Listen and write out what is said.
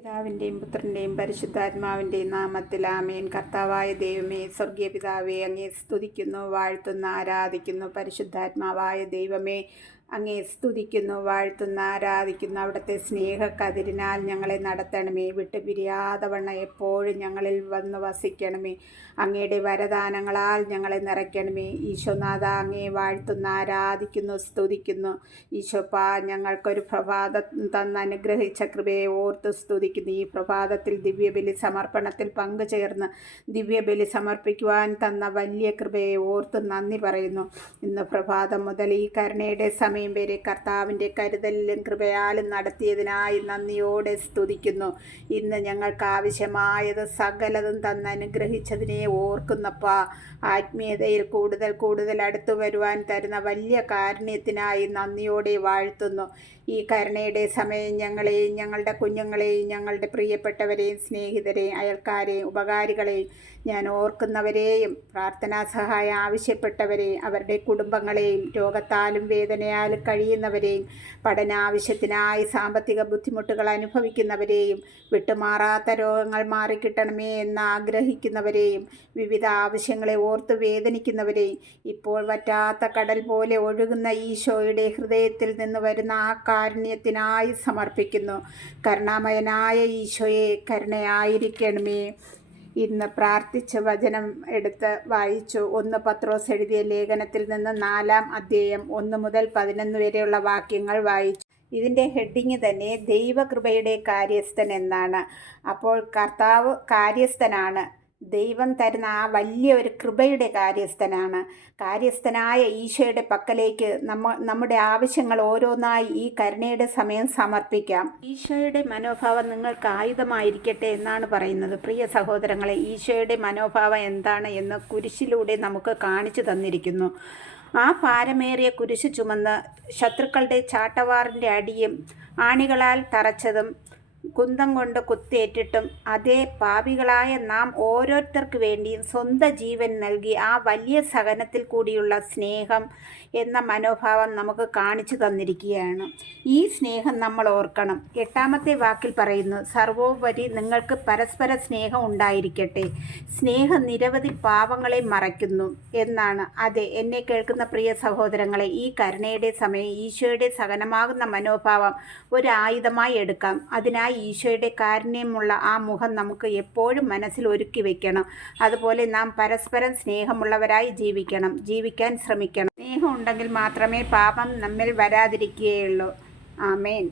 പിതാവിൻ്റെയും പുത്രൻ്റെയും പരിശുദ്ധാത്മാവിൻ്റെയും നാമത്തിൽ ആമേൻ. കർത്താവായ ദൈവമേ, സ്വർഗീയ പിതാവേ, അങ്ങേ സ്തുതിക്കുന്നു, വാഴ്ത്തുന്നു, ആരാധിക്കുന്നു. പരിശുദ്ധാത്മാവായ ദൈവമേ, അങ്ങേ സ്തുതിക്കുന്നു, വാഴ്ത്തുന്നു, ആരാധിക്കുന്നു. അവിടുത്തെ സ്നേഹക്കതിരിനാൽ ഞങ്ങളെ നടത്തണമേ. വിട്ടുപിരിയാതെ വണ്ണം എപ്പോഴും ഞങ്ങളിൽ വന്ന് വസിക്കണമേ. അങ്ങയുടെ വരദാനങ്ങളാൽ ഞങ്ങളെ നിറയ്ക്കണമേ. ഈശോനാഥ, അങ്ങേ വാഴ്ത്തുന്നു, ആരാധിക്കുന്നു, സ്തുതിക്കുന്നു. ഈശോപ്പാ, ഞങ്ങൾക്കൊരു പ്രഭാതം തന്ന് അനുഗ്രഹിച്ച കൃപയെ ഓർത്ത് സ്തുതിക്കുന്നു. ഈ പ്രഭാതത്തിൽ ദിവ്യബലി സമർപ്പണത്തിൽ പങ്കുചേർന്ന് ദിവ്യബലി സമർപ്പിക്കുവാൻ തന്ന വലിയ കൃപയെ ഓർത്ത് നന്ദി പറയുന്നു. ഇന്ന് പ്രഭാതം മുതൽ ഈ കരുണയുടെ സമയം വരെ കർത്താവിൻ്റെ കരുതലിലും കൃപയാലും നടത്തിയതിനായി നന്ദിയോടെ സ്തുതിക്കുന്നു. ഇന്ന് ഞങ്ങൾക്ക് ആവശ്യമായത് സകലതും തന്ന് അനുഗ്രഹിച്ചതിനെ ഓർക്കുന്നപ്പാ. ആത്മീയതയിൽ കൂടുതൽ കൂടുതൽ അടുത്തു വരുവാൻ തരുന്ന വലിയ കാരുണ്യത്തിനായി നന്ദിയോടെ വാഴ്ത്തുന്നു. ഈ കരുണയുടെ സമയം ഞങ്ങളെയും ഞങ്ങളുടെ കുഞ്ഞുങ്ങളെയും ഞങ്ങളുടെ പ്രിയപ്പെട്ടവരെയും സ്നേഹിതരെയും അയൽക്കാരെയും ഉപകാരികളെയും ഞാൻ ഓർക്കുന്നവരെയും പ്രാർത്ഥനാ സഹായം ആവശ്യപ്പെട്ടവരെയും അവരുടെ കുടുംബങ്ങളെയും രോഗത്താലും വേദനയാലും കഴിയുന്നവരെയും പഠനാവശ്യത്തിനായി സാമ്പത്തിക ബുദ്ധിമുട്ടുകൾ അനുഭവിക്കുന്നവരെയും വിട്ടുമാറാത്ത രോഗങ്ങൾ മാറിക്കിട്ടണമേ എന്ന് ആഗ്രഹിക്കുന്നവരെയും വിവിധ ആവശ്യങ്ങളെ ഓർത്ത് വേദനിക്കുന്നവരെയും ഇപ്പോൾ വറ്റാത്ത കടൽ പോലെ ഒഴുകുന്ന ഈശോയുടെ ഹൃദയത്തിൽ നിന്ന് വരുന്ന ആ കാരുണ്യത്തിനായി സമർപ്പിക്കുന്നു. കരുണാമയനായ ഈശോയെ, കരുണയായിരിക്കണമേ. ഇന്ന് പ്രാർത്ഥിച്ച വചനം എടുത്ത് വായിച്ചു. 1 പത്രോസ് എഴുതിയ ലേഖനത്തിൽ നിന്ന് 4-ാം അധ്യായം 1 മുതൽ 11 വരെയുള്ള വാക്യങ്ങൾ വായിച്ചു. ഇതിൻ്റെ ഹെഡിങ് തന്നെ ദൈവകൃപയുടെ കാര്യസ്ഥൻ എന്നാണ്. അപ്പോൾ കർത്താവ് കാര്യസ്ഥനാണ്. ദൈവം തരുന്ന ആ വലിയ ഒരു കൃപയുടെ കാര്യസ്ഥനായ ഈശോയുടെ പക്കലേക്ക് നമ്മുടെ ആവശ്യങ്ങൾ ഓരോന്നായി ഈ കരുണയുടെ സമയം സമർപ്പിക്കാം. ഈശോയുടെ മനോഭാവം നിങ്ങൾക്ക് ആയുധമായിരിക്കട്ടെ എന്നാണ് പറയുന്നത്. പ്രിയ സഹോദരങ്ങളെ, ഈശോയുടെ മനോഭാവം എന്താണ് എന്ന് കുരിശിലൂടെ നമുക്ക് കാണിച്ചു തന്നിരിക്കുന്നു. ആ ഭാരമേറിയ കുരിശ് ചുമന്ന് ശത്രുക്കളുടെ ചാട്ടവാറിൻ്റെ അടിയും ആണികളാൽ തറച്ചതും കുന്തം കൊണ്ട് കുത്തേറ്റിട്ടും അതേ പാപികളായ നാം ഓരോരുത്തർക്ക് വേണ്ടിയും സ്വന്തം ജീവൻ നൽകി ആ വലിയ സഹനത്തിൽ കൂടിയുള്ള സ്നേഹം എന്ന മനോഭാവം നമുക്ക് കാണിച്ചു തന്നിരിക്കുകയാണ്. ഈ സ്നേഹം നമ്മൾ ഓർക്കണം. 8-ാമത്തെ വാക്കിൽ പറയുന്നു, സർവോപരി നിങ്ങൾക്ക് പരസ്പര സ്നേഹം ഉണ്ടായിരിക്കട്ടെ. സ്നേഹം നിരവധി പാപങ്ങളെ മറയ്ക്കുന്നു എന്നാണ്. അതെ, എന്നെ കേൾക്കുന്ന പ്രിയ സഹോദരങ്ങളെ, ഈ കരുണയുടെ സമയം ഈശോയുടെ സഹനമാകുന്ന മനോഭാവം ഒരു ആയുധമായി എടുക്കാം. അതിനായി ഈശോയുടെ കാരുണ്യമുള്ള ആ മുഖം നമുക്ക് എപ്പോഴും മനസ്സിൽ ഒരുക്കി വെക്കണം. അതുപോലെ നാം പരസ്പരം സ്നേഹമുള്ളവരായി ജീവിക്കാൻ ശ്രമിക്കണം. സ്നേഹം ഉണ്ടെങ്കിൽ മാത്രമേ പാപം നമ്മിൽ വരാതിരിക്കുകയുള്ളൂ. ആമേൻ.